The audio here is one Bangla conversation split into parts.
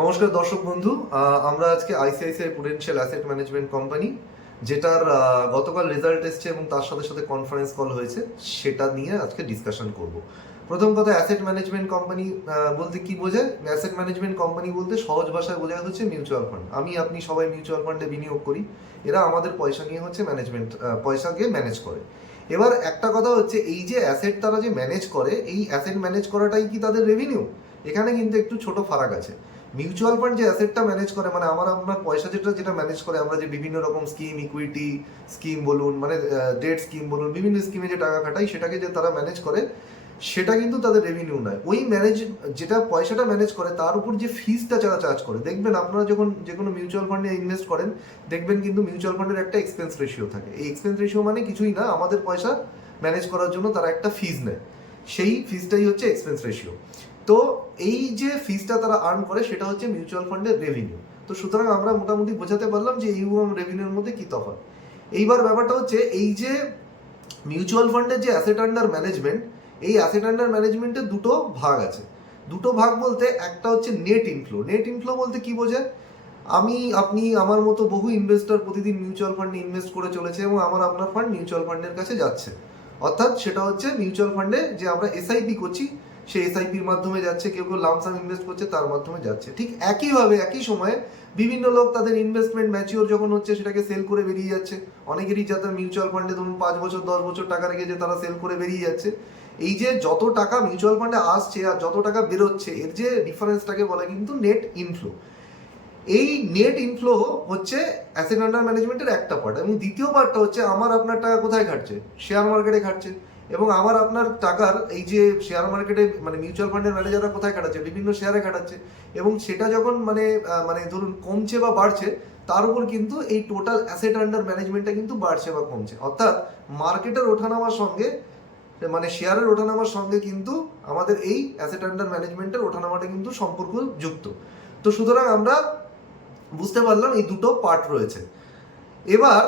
নমস্কার দর্শক বন্ধু। আমরা আজকে ICICI Prudential asset management company, যেটার গতকাল রেজাল্ট এসছে এবং তার সাথে সাথে কনফারেন্স কল হয়েছে, সেটা নিয়ে আজকে ডিসকাশন করব। প্রথম কথা, অ্যাসেট ম্যানেজমেন্ট কোম্পানি বলতে কি বোঝায়? অ্যাসেট ম্যানেজমেন্ট কোম্পানি বলতে সহজ ভাষায় বোঝায় হচ্ছে মিউচুয়াল ফান্ড। আপনি সবাই মিউচুয়াল ফান্ডে বিনিয়োগ করি। এরা আমাদের পয়সা নিয়ে হচ্ছে পয়সাকে ম্যানেজ করে। এবার একটা কথা হচ্ছে, এই যে অ্যাসেট তারা যে ম্যানেজ করে, এই অ্যাসেট ম্যানেজ করাটাই কি তাদের রেভিনিউ? এখানে কিন্তু একটু ছোট ফারাক আছে। মিউচুয়াল ফান্ড যে অ্যাসেটটা ম্যানেজ করে, মানে আপনার পয়সা যেটা ম্যানেজ করে, আমরা যে বিভিন্ন রকম স্কিম, ইকুইটি স্কিম বলুন, মানে ডেট স্কিম বলুন, বিভিন্ন স্কিমে যে টাকা খাটাই, সেটাকে যে তারা ম্যানেজ করে, সেটা কিন্তু তাদের রেভিনিউ নয়। ওই যেটা পয়সাটা ম্যানেজ করে, তার উপর যে ফিজটা যারা চার্জ করে, দেখবেন আপনারা যখন যে কোনো মিউচুয়াল ফান্ডে ইনভেস্ট করেন, দেখবেন কিন্তু মিউচুয়াল ফান্ডের একটা এক্সপেন্স রেশিও থাকে। এই এক্সপেন্স রেশিও মানে কিছুই না, আমাদের পয়সা ম্যানেজ করার জন্য তারা একটা ফিজ নেয়, সেই ফিজটাই হচ্ছে এক্সপেন্স রেশিও। তো এই যে ফিজটা তারা আর্ন করে, সেটা হচ্ছে মিউচুয়াল ফান্ডের রেভিনিউ। তো সুতরাং আমরা মোটামুটি বোঝাতে পারলাম যে ইউ রেভিনিউর মধ্যে কি তফাৎ। এইবার ব্যাপারটা হচ্ছে, এই যে মিউচুয়াল ফান্ডের যে অ্যাসেট আন্ডার ম্যানেজমেন্ট, এই অ্যাসেট আন্ডার ম্যানেজমেন্টের দুটো ভাগ আছে। দুটো ভাগ বলতে, একটা হচ্ছে নেট ইনফ্লো। নেট ইনফ্লো বলতে কি বোঝায়? আপনি আমার মতো বহু ইনভেস্টর প্রতিদিন মিউচুয়াল ফান্ডে ইনভেস্ট করে চলেছে, এবং আপনার ফান্ড মিউচুয়াল ফান্ডের কাছে যাচ্ছে। অর্থাৎ সেটা হচ্ছে মিউচুয়াল ফান্ডে যে আমরা এসআইপি করছি, সেই এসআইপির মাধ্যমে যাচ্ছে, কেউ কেউ লামসাম ইনভেস্ট করছে, তার মাধ্যমে যাচ্ছে। ঠিক একইভাবে একই সময়ে বিভিন্ন লোক তাদের ইনভেস্টমেন্ট ম্যাচিওর যখন হচ্ছে, সেটাকে সেল করে বেরিয়ে যাচ্ছে। অনেকেরই যাদের মিউচুয়াল ফান্ডে ধরুন 5 বছর 10 বছর টাকা রেখেছে, তারা সেল করে বেরিয়ে যাচ্ছে। এই যে যত টাকা মিউচুয়াল ফান্ডে আসছে আর যত টাকা বেরোচ্ছে, এর যে ডিফারেন্সটাকে বলে কিন্তু নেট ইনফ্লো। এই নেট ইনফ্লো হচ্ছে অ্যাসেট আন্ডার ম্যানেজমেন্টের একটা পার্ট, এবং দ্বিতীয় পার্টটা হচ্ছে আমার আপনার টাকা কোথায় খাটছে? শেয়ার মার্কেটে খাটছে। এবং আমার আপনার টাকার এই যে শেয়ার মার্কেটে, মানে মিউচুয়াল ফান্ডের ম্যানেজাররা কোথায় খাটাচ্ছে? বিভিন্ন শেয়ারে খাটাচ্ছে। এবং সেটা যখন মানে ধরুন কমছে বা বাড়ছে, তার উপর কিন্তু এই টোটাল অ্যাসেট আন্ডার ম্যানেজমেন্টটা কিন্তু বাড়ছে বা কমছে। অর্থাৎ মার্কেটের ওঠানামার সঙ্গে, মানে শেয়ারের ওঠানামার সঙ্গে কিন্তু আমাদের এই অ্যাসেট আন্ডার ম্যানেজমেন্টের ওঠানামাটা কিন্তু সম্পর্ক যুক্ত। তো সুতরাং আমরা বুঝতে পারলাম এই দুটো পার্ট রয়েছে। এবার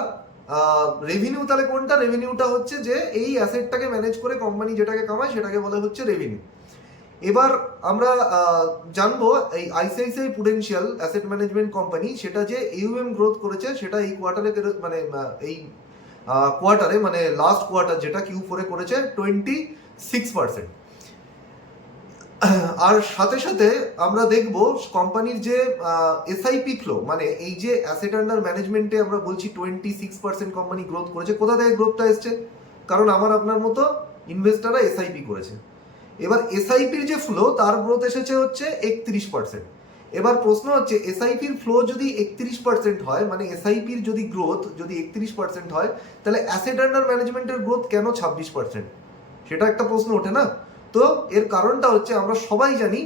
রেভিনিউ তাহলে কোনটা? রেভিনিউটা হচ্ছে যে এই অ্যাসেটটাকে ম্যানেজ করে কোম্পানি যেটাকে কামায়, সেটাকে বলা হচ্ছে রেভিনিউ। এবার আমরা জানবো এই ICICI Prudential asset management company, সেটা যে ইউএম গ্রোথ করেছে, সেটা এই কোয়ার্টারে, মানে এই কোয়ার্টারে, মানে লাস্ট কোয়ার্টার যেটা Q4 করেছে 26%। আর সাথে সাথে আমরা দেখব কোম্পানির যে এসআইপি ফ্লো, মানে এই যে অ্যাসেট আন্ডার ম্যানেজমেন্টে আমরা বলছি 26% কোম্পানি গ্রোথ করেছে। কোথা থেকে গ্রোথটা এসছে? কারণ আমার আপনার মতো ইনভেস্টাররা এসআইপি করেছে। এবার এসআইপির যে ফ্লো, তার গ্রোথ এসেছে হচ্ছে 31%। এবার প্রশ্ন হচ্ছে, এসআইপির ফ্লো যদি 31% হয়, মানে এসআইপির যদি গ্রোথ যদি 31% হয়, তাহলে অ্যাসেট আন্ডার ম্যানেজমেন্টের গ্রোথ কেন 26%? সেটা একটা প্রশ্ন ওঠে না? তো এর কারণটা হচ্ছে, আমরা সবাই জানি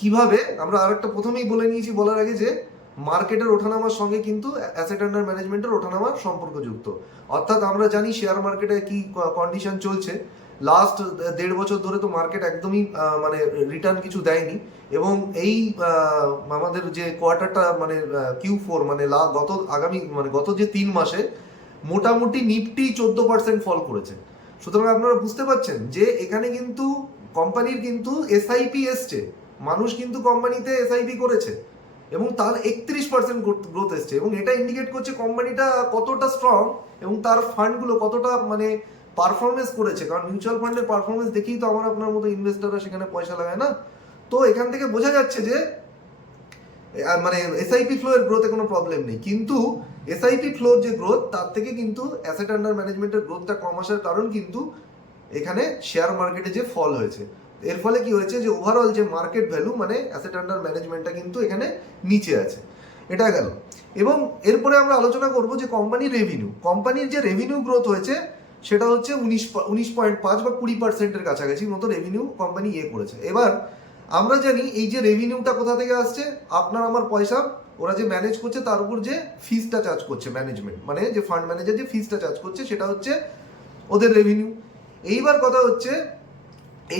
কিভাবে, আমরা আরেকটা প্রথমেই বলে নিয়েছি বলার আগে, যে মার্কেটের ওঠানামার সঙ্গে কিন্তু অ্যাসেট আন্ডার ম্যানেজমেন্টের ওঠানামার সম্পর্কযুক্ত। অর্থাৎ আমরা জানি শেয়ার মার্কেটে কি কন্ডিশন চলছে। লাস্ট 1.5 বছর ধরে তো মার্কেট একদমই মানে রিটার্ন কিছু দেয়নি। এবং এই আমাদের যে কোয়ার্টারটা, মানে Q4, মানে গত যে 3 মাসে মোটামুটি নিফটি 14% ফল করেছে। সুতরাং আপনারা বুঝতে পারছেন যে এখানে কিন্তু কোম্পানির কিন্তু এসআইপি এসছে, মানুষ কিন্তু কোম্পানিতে এসআইপি করেছে, এবং তার 31% গ্রোথ এসছে। এবং এটা ইন্ডিকেট করছে কোম্পানিটা কতটা স্ট্রং, এবং তার ফান্ডগুলো কতটা মানে পারফরমেন্স করেছে। কারণ মিউচুয়াল ফান্ডের পারফরমেন্স দেখেই তো আমার আপনার মতো ইনভেস্টাররা সেখানে পয়সা লাগায় না। তো এখান থেকে বোঝা যাচ্ছে যে মানে এসআইপি ফ্লো এর গ্রোথে কোনো প্রবলেম নেই, কিন্তু এসআইপি ফ্লোর যে গ্রোথ, তার থেকে কিন্তু অ্যাসেট আন্ডার ম্যানেজমেন্টের গ্রোথটা কম আসার কারণ কিন্তু এখানে শেয়ার মার্কেটে যে ফল হয়েছে, এর ফলে কি হয়েছে, যে ওভারঅল যে মার্কেট ভ্যালু, মানে অ্যাসেট আন্ডার ম্যানেজমেন্টটা কিন্তু এখানে নিচে আছে। এটা গেল। এবং এরপরে আমরা আলোচনা করব যে কোম্পানির যে রেভিনিউ গ্রোথ হয়েছে, সেটা হচ্ছে 19.5 বা 20%-এর কাছাকাছি মতো রেভিনিউ কোম্পানি করেছে। এবার আমরা জানি এই যে রেভিনিউটা কোথা থেকে আসছে, আপনার আমার পয়সা ওরা যে ম্যানেজ করছে, তার উপর যে ফিজটা চার্জ করছে ম্যানেজমেন্ট, মানে যে ফান্ড ম্যানেজার যে ফিজটা চার্জ করছে, সেটা হচ্ছে ওদের রেভিনিউ। এইবার কথা হচ্ছে,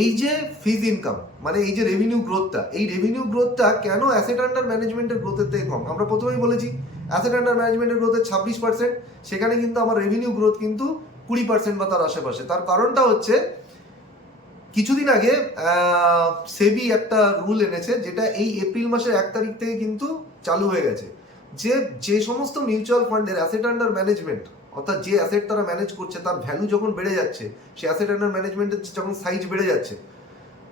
এই যে ফিজ ইনকাম, মানে এই যে রেভিনিউ গ্রোথটা, এই রেভিনিউ গ্রোথটা কেন অ্যাসেট আন্ডার ম্যানেজমেন্টের গ্রোথের থেকে কম? আমরা প্রথমেই বলেছি অ্যাসেট আন্ডার ম্যানেজমেন্টের গ্রোথের 26%, সেখানে কিন্তু আমার রেভিনিউ গ্রোথ কিন্তু 20% বা তার আশেপাশে। তার কারণটা হচ্ছে, কিছুদিন আগে সেবি একটা রুল এনেছে, যেটা এই এপ্রিল মাসের 1 তারিখ থেকে কিন্তু চালু হয়ে গেছে, যে যে সমস্ত মিউচুয়াল ফান্ডের অ্যাসেট আন্ডার ম্যানেজমেন্ট, অর্থাৎ যে অ্যাসেট তারা ম্যানেজ করছে তার ভ্যালু যখন বেড়ে যাচ্ছে, সে অ্যাসেট আন্ডার ম্যানেজমেন্টের যখন সাইজ বেড়ে যাচ্ছে,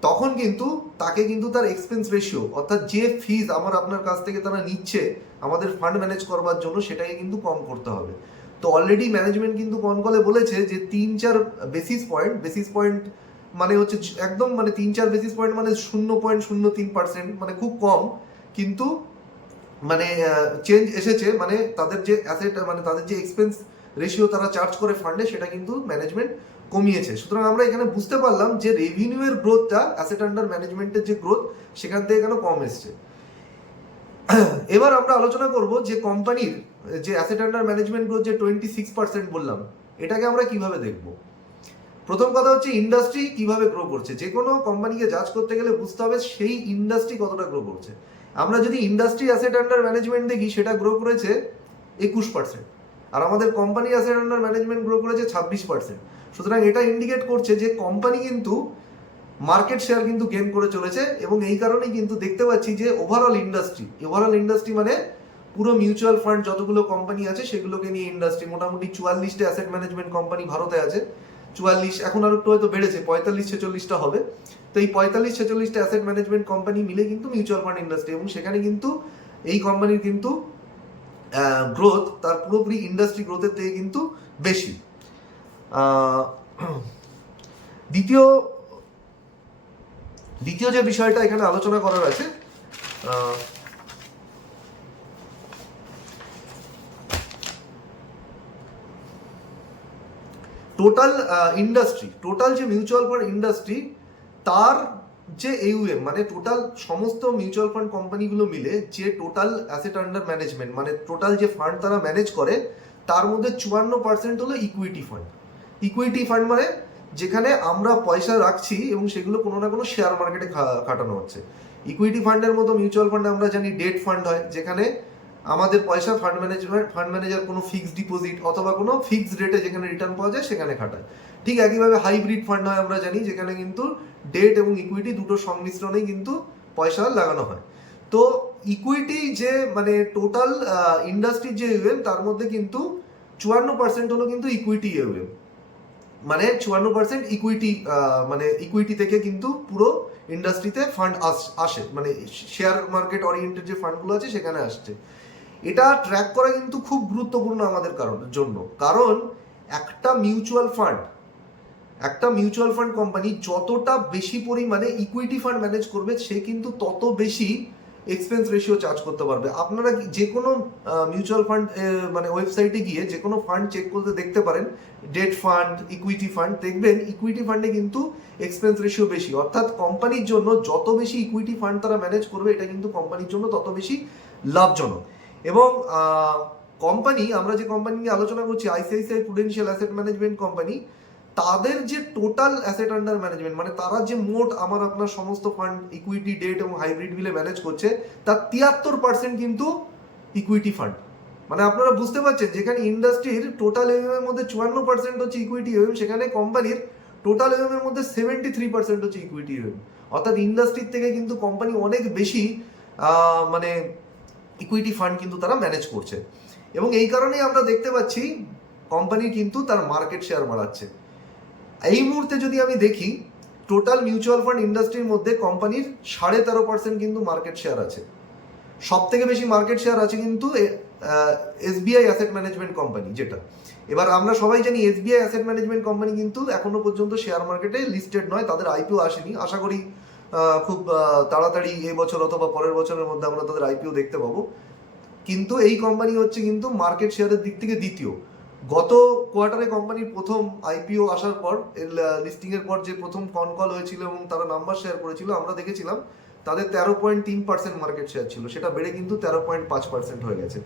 তখন কিন্তু তাকে কিন্তু তার এক্সপেন্স রেশিও, অর্থাৎ যে ফিজ আপনার কাছ থেকে তারা নিচ্ছে আমাদের ফান্ড ম্যানেজ করবার জন্য, সেটাকে কিন্তু কম করতে হবে। তো অলরেডি ম্যানেজমেন্ট কিন্তু কনকলে বলেছে যে 3-4 বেসিস পয়েন্ট মানে হচ্ছে একদম মানে 3-4 বেসিস পয়েন্ট মানে 0.03%, মানে খুব কম, কিন্তু মানে চেঞ্জ এসেছে, মানে তাদের যে অ্যাসেট মানে তাদের যে এক্সপেন্স রেশিও তারা চার্জ করে ফান্ডে, সেটা কিন্তু ম্যানেজমেন্ট কমিয়েছে। সুতরাং আমরা এখানে বুঝতে পারলাম যে রেভিনিউয়ের গ্রোথটা, অ্যাসেট আন্ডার ম্যানেজমেন্টের যে গ্রোথ, সেখান থেকে কেন কম এসছে। এবার আমরা আলোচনা করব যে কোম্পানির যে অ্যাসেট আন্ডার ম্যানেজমেন্ট গ্রোথ যে 26% বললাম, এটাকে আমরা কিভাবে দেখব। প্রথম কথা হচ্ছে ইন্ডাস্ট্রি কিভাবে গ্রো করছে। যে কোনো কোম্পানিকে জাজ করতে গেলে বুঝতে হবে সেই ইন্ডাস্ট্রি কতটা গ্রো করছে। আমরা যদি ইন্ডাস্ট্রি অ্যাসেট আন্ডার ম্যানেজমেন্ট দেখি, সেটা গ্রো করেছে 21%, আর আমাদের company asset under management grow করেছে 26%। সুতরাং এটা ইন্ডিকেট করছে যে কোম্পানি কিন্তু মার্কেট শেয়ার কিন্তু গেইন করে চলেছে, এবং এই কারণেই কিন্তু দেখতে পাচ্ছি যে ওভারঅল ইন্ডাস্ট্রি মানে পুরো মিউচুয়াল ফান্ড যতগুলো কোম্পানি আছে সেগুলোকে নিয়ে ইন্ডাস্ট্রি, মোটামুটি 44টা অ্যাসেট ম্যানেজমেন্ট কোম্পানি ভারতে আছে। 44, এখন আর একটু হয়তো বেড়েছে, 45-46টা হবে। তো এই 45-46টা অ্যাসেট ম্যানেজমেন্ট কোম্পানি মিলে কিন্তু মিউচুয়াল ফান্ড ইন্ডাস্ট্রি, এবং সেখানে কিন্তু এই কোম্পানির কিন্তু গ্রোথ তার পুরোপুরি ইন্ডাস্ট্রি গ্রোথের থেকে কিন্তু বেশি। দ্বিতীয় যে বিষয়টা এখানে আলোচনা করার আছে, টোটাল যে মিউচুয়াল ফান্ড ইন্ডাস্ট্রি, তার যে AUM মানে টোটাল সমস্ত মিউচুয়াল ফান্ড কোম্পানিগুলো মিলে যে টোটাল অ্যাসেট আন্ডার ম্যানেজমেন্ট, মানে টোটাল যে ফান্ড তারা ম্যানেজ করে, তার মধ্যে 54% হলো ইকুইটি ফান্ড মানে যেখানে আমরা পয়সা রাখছি এবং সেগুলো কোনো না কোনো শেয়ার মার্কেটে খাটানো হচ্ছে। ইকুইটি ফান্ডের মতো মিউচুয়াল ফান্ড আমরা জানি ডেট ফান্ড হয়, যেখানে আমাদের পয়সা ফান্ড ম্যানেজার কোনো ফিক্সড ডিপোজিট অথবা কোনো ফিক্সড রেটে যেখানে রিটার্ন পাওয়া যায় সেখানে খাটায়। ঠিক একইভাবে হাইব্রিড ফান্ড হয় আমরা জানি, যেখানে কিন্তু ডেট এবং ইকুইটি দুটোর সংমিশ্রণেই কিন্তু পয়সা লাগানো হয়। তো ইকুইটি যে মানে টোটাল ইন্ডাস্ট্রির যে AUM, তার মধ্যে কিন্তু 54% হলো কিন্তু ইকুইটি AUM, মানে 54% ইকুইটি, মানে ইকুইটি থেকে কিন্তু পুরো ইন্ডাস্ট্রিতে ফান্ড আসে, মানে শেয়ার মার্কেট ওরিয়েন্টেড যে ফান্ডগুলো আছে সেখানে আসছে। এটা ট্র্যাক করা কিন্তু খুব গুরুত্বপূর্ণ আমাদের জন্য, কারণ একটা মিউচুয়াল ফান্ড কোম্পানি যতটা বেশি পরিমাণে ইকুইটি ফান্ড ম্যানেজ করবে, সে কিন্তু তত বেশি এক্সপেন্স রেশিও চার্জ করতে পারবে। আপনারা যে কোনো মিউচুয়াল ফান্ড মানে ওয়েবসাইটে গিয়ে যে কোনো ফান্ড চেক করতে দেখতে পারেন, ডেট ফান্ড, ইকুইটি ফান্ড, দেখবেন ইকুইটি ফান্ডে কিন্তু এক্সপেন্স রেশিও বেশি। অর্থাৎ কোম্পানির জন্য যত বেশি ইকুইটি ফান্ড তারা ম্যানেজ করবে, এটা কিন্তু কোম্পানির জন্য তত বেশি লাভজনক। এবং আমরা যে কোম্পানি নিয়ে আলোচনা করছি, ICICI Prudential asset management company, তাদের যে টোটাল অ্যাসেট আন্ডার ম্যানেজমেন্ট, মানে তারা যে মোট আপনার সমস্ত ফান্ড ইকুইটি, ডেট এবং হাইব্রিড মিলে ম্যানেজ করছে, তার 73% কিন্তু ইকুইটি ফান্ড। মানে আপনারা বুঝতে পারছেন, যেখানে ইন্ডাস্ট্রির টোটাল AUM এর মধ্যে 54% হচ্ছে ইকুইটি AUM, সেখানে কোম্পানির টোটাল AUM এর মধ্যে 73% হচ্ছে ইকুইটি AUM। অর্থাৎ ইন্ডাস্ট্রির থেকে কিন্তু কোম্পানি অনেক বেশি মানে ইকুইটি ফান্ড কিন্তু তারা ম্যানেজ করছে, এবং এই কারণেই আমরা দেখতে পাচ্ছি কোম্পানি কিন্তু তার মার্কেট শেয়ার বাড়াচ্ছে। এই মুহূর্তে যদি আমি দেখি, টোটাল মিউচুয়াল ফান্ড ইন্ডাস্ট্রির মধ্যে কোম্পানির 13.5% কিন্তু মার্কেট শেয়ার আছে। সব থেকে বেশি মার্কেট শেয়ার আছে কিন্তু SBI অ্যাসেট ম্যানেজমেন্ট কোম্পানি, যেটা এবার আমরা সবাই জানি SBI অ্যাসেট ম্যানেজমেন্ট কোম্পানি কিন্তু এখনো পর্যন্ত শেয়ার মার্কেটে লিস্টেড নয়, তাদের IPO আসেনি। আশা করি খুব তাড়াতাড়ি এই বছর অথবা পরের বছরের মধ্যে আমরা তাদের IPO দেখতে পাবো। কিন্তু এই কোম্পানি হচ্ছে কিন্তু মার্কেট শেয়ারের দিক থেকে দ্বিতীয়। গত কোয়ার্টারে কোম্পানির প্রথম IPO আসার পর, লিস্টিং এর পর যে প্রথম কল হয়েছিল এবং তারা নাম্বার শেয়ার করেছিল, আমরা দেখেছিলাম তাদের 13.3% মার্কেট শেয়ার ছিল, সেটা বেড়ে কিন্তু 13.5% হয়ে গেছে।